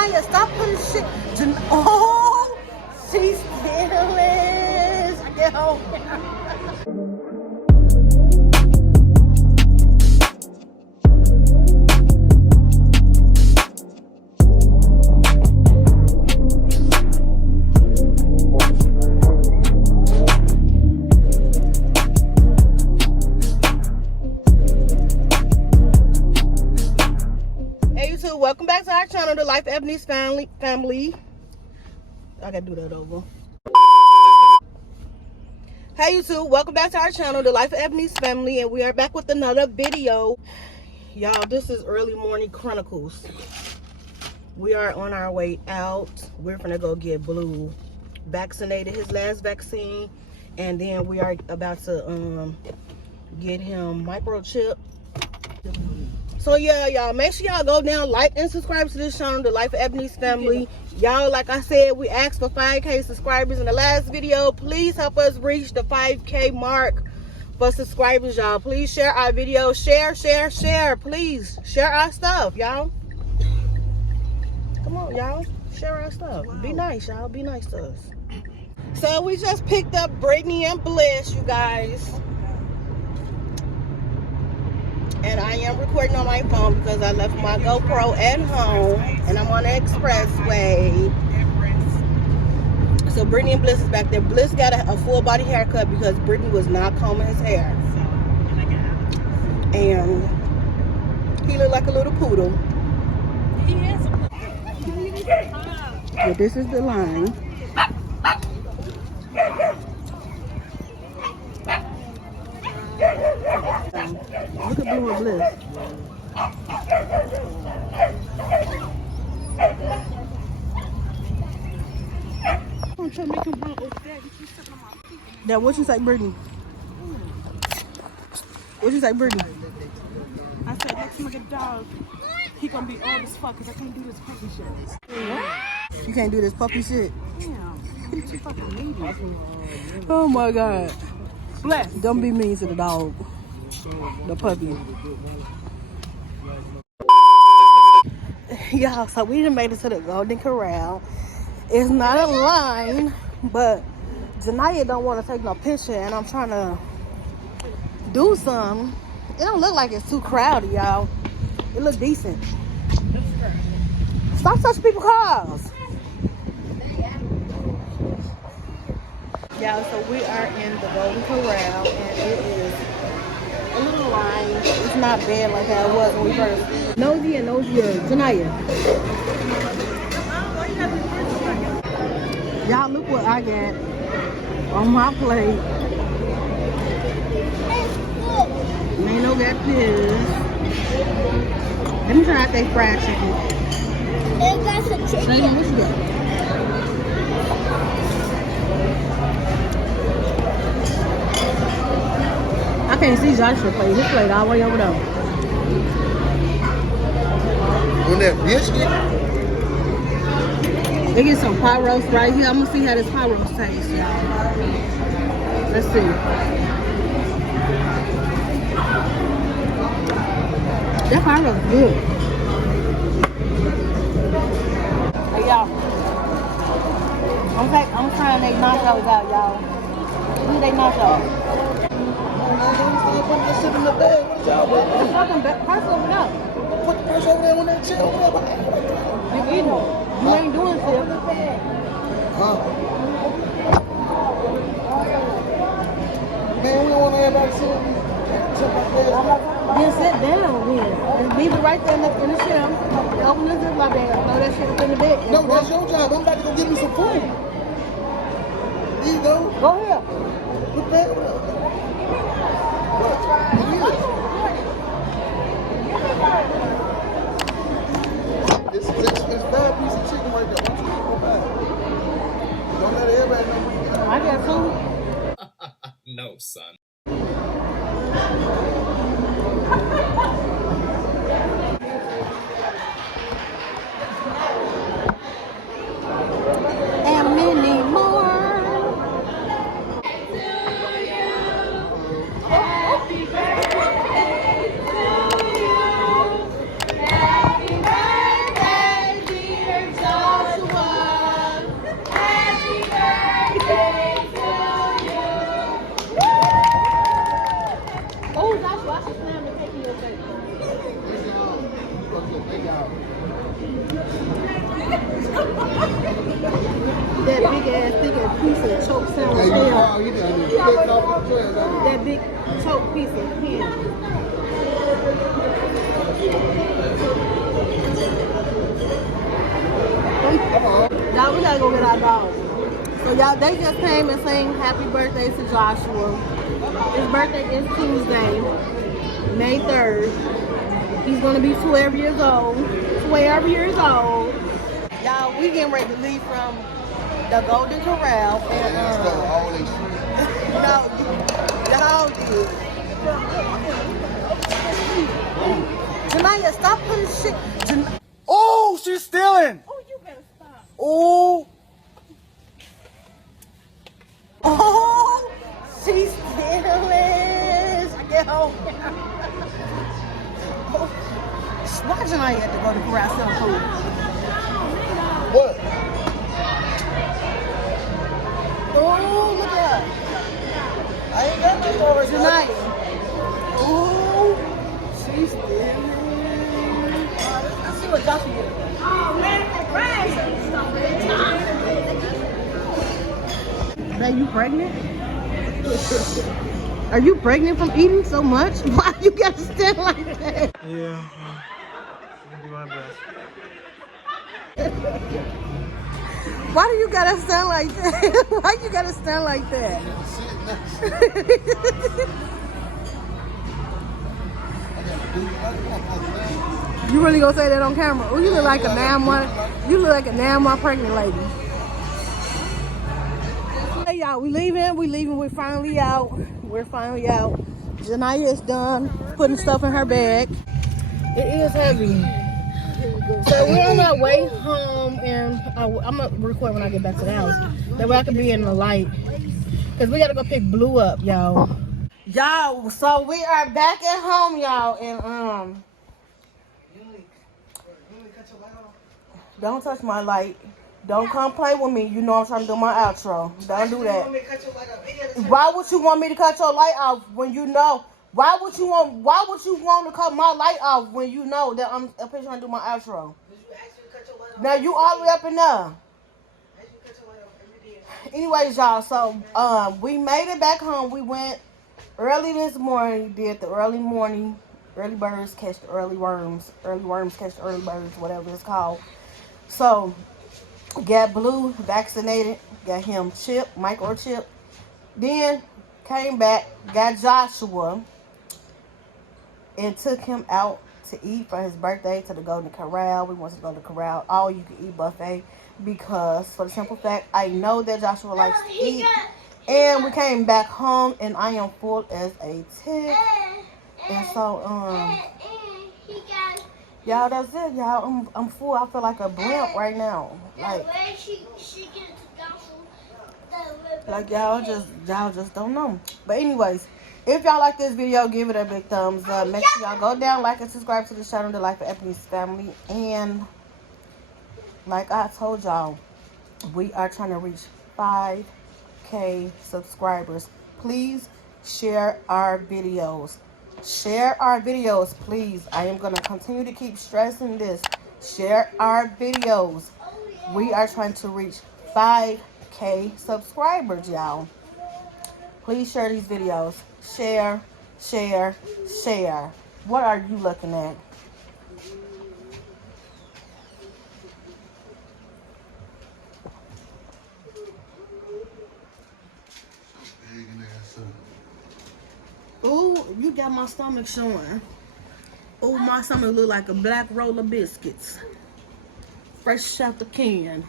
Janaya, stop putting shit. Oh, she still is. I get home. Welcome back to our channel, The Life of Ebony's Family. I gotta do that over. Hey YouTube, welcome back to our channel, The Life of Ebony's Family, and we are back with another video. Y'all, this is early morning chronicles. We are on our way out. We're gonna go get Blue vaccinated, his last vaccine, and then we are about to get him microchip. So yeah, y'all, make sure y'all go down, like and subscribe to this channel, The Life of Ebony's Family. Y'all, like I said, we asked for 5K subscribers in the last video. Please help us reach the 5K mark for subscribers, y'all. Please share our video. Share. Please share our stuff, y'all. Come on, y'all. Share our stuff. Wow. Be nice, y'all. Be nice to us. So we just picked up Brittany and Bliss, you guys. And I am recording on my phone because I left my GoPro at home and I'm on the expressway. So Brittany and Bliss is back there. Bliss got a full body haircut because Brittany was not combing his hair. And he looked like a little poodle. He is a poodle. So this is the line. Look at Blue and Bliss. I'm trying to make him run over there. Now, what you say, Brittany? What you say, Brittany? I said, next time I get a dog, he gonna be old as fuck because I can't do this puppy shit. What? You can't do this puppy shit? Yeah. He's too fucking needy. Oh my God. Bless. Don't be mean to the dog. The puppy. Y'all, so we done made it to the Golden Corral. It's not a line, but Janaya don't want to take no picture, and I'm trying to do something. It don't look like it's too crowded, y'all. It looks decent. Stop touching people's cars. Y'all, so we are in the Golden Corral, and it is a little line. It's not bad like how it was when we first. Nosy and Janaya. Y'all, look what I got on my plate. Mano got this. Let me try out that fried chicken. It got some chicken. Shady, what you got? I can't see Joshua plate. His plate all the way over there. On that biscuit? They get some pot roast right here. I'm gonna see how this pot roast tastes, y'all. Let's see. That pot roast is good. Hey y'all. I'm trying they nachos out, y'all. Look at they nachos. Put that shit in the bag. What y'all doing? The fucking purse over there. Put the purse over there on that chair over there. You eating it. You ain't doing shit. Huh? Man, we don't want everybody sitting. Then sit down then. And leave it right there in the chair. Open the ziploc bag. Throw that shit up in the bed. No, that's your job. I'm about to go get me some food. Here you go. Go here. Put that over there. It's 5 pieces of chicken right there. What you gonna buy? Don't let everybody know what you got. I got food. No, son. And many more. Happy birthday to you. Happy birthday, dear That big ass, thick ass piece of choke sandwich ham. That big choke piece of ham. Y'all, we gotta go get our dog. So y'all, they just came and sang happy birthday to Joshua. His birthday is Tuesday, May 3rd. He's gonna be 12 years old. 12 years old. Y'all, we getting ready to leave from the Golden Corral. And, no, y'all did. Janaya, stop putting shit. Oh, she's stealing. Oh, you better stop. Oh. Oh, she's stealing. Get home. Why Janaya have to go to Corral some food? What? Oh, look at that. I ain't got no more. Janaya. Oh, she's stealing. Let's see what Joshua did. Are you pregnant? Are you pregnant from eating so much? Why you gotta stand like that? Yeah. I'm gonna do my best. Why do you gotta stand like that? Why you gotta stand like that? You really gonna say that on camera? Oh, you look like a 9-month. You look like a 9-month pregnant lady. Hey y'all, we leaving. We're finally out. Janaya is done putting stuff in her bag. It is heavy. So we're on our way home, and I'm gonna record when I get back to the house. That way I can be in the light. Cause we gotta go pick Blue up, y'all. Y'all, so we are back at home, y'all, and don't touch my light. Don't come play with me. You know I'm trying to do my outro. Don't do that. Why would you want me to cut your light off when you know? Why would you want to cut my light off when you know that I'm trying to do my outro? Now you all the way up in there. Anyways, y'all, so we made it back home. We went early this morning, did the early birds catch the early worms catch the early birds, whatever it's called. So got Blue vaccinated, got him microchip. Then came back, got Joshua, and took him out to eat for his birthday to the Golden Corral. We wanted to go to the Corral all you can eat buffet because for the simple fact I know that Joshua likes to eat. And we came back home and I am full as a tick. And so y'all, that's it, y'all. I'm full. I feel like a blimp right now. Like y'all just don't know. But anyways, if y'all like this video, give it a big thumbs up. Make sure y'all go down, like, and subscribe to the channel, The Life of Ebony's Family. And like I told y'all, we are trying to reach 5K subscribers. Please share our videos. Share our videos, please. I am going to continue to keep stressing this. Share our videos. We are trying to reach 5K subscribers, y'all. Please share these videos. Share, share, share. What are you looking at? Ooh, you got my stomach showing. Ooh, my stomach look like a black roll of biscuits. Fresh out the can.